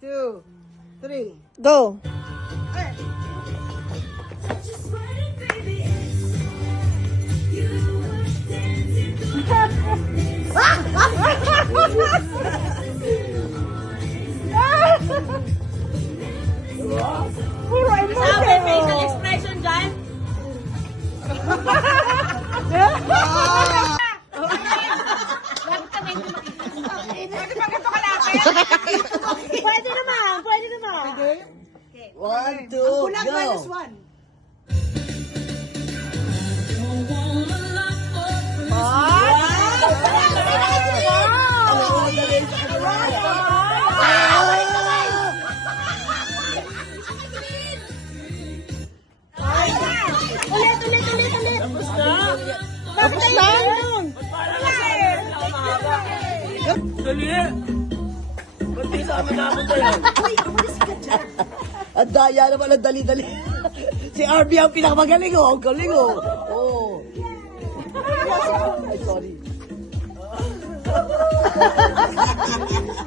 2, 3. Go. Puro Sabi, facial expression dyan. Pwede naman, pwede naman. Pwede? 1, 2, Kulang go. -1. Ulit. Tapos na? Dali eh! Ba't di sa amin napunta yan? Ang daya naman ang dali-dali. Si RB ang pinakamagaling oh. Ang galing oh. Oh. Ay, sorry.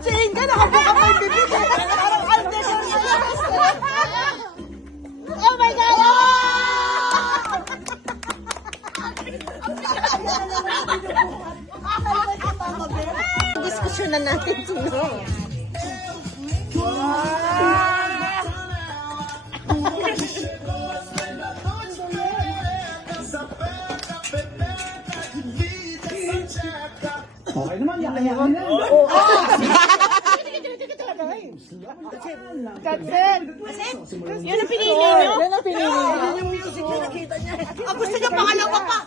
Si Inga, nakabuka pa yung bibig eh. Parang Aldes yung ilas eh. Oh my God! Diskusyon na natin sino. Okay naman, yakayakan na. Yun ang pinili nyo? Yan ang pinili niya. Yung music na nakita niya. Gusto niya pangalawa pa.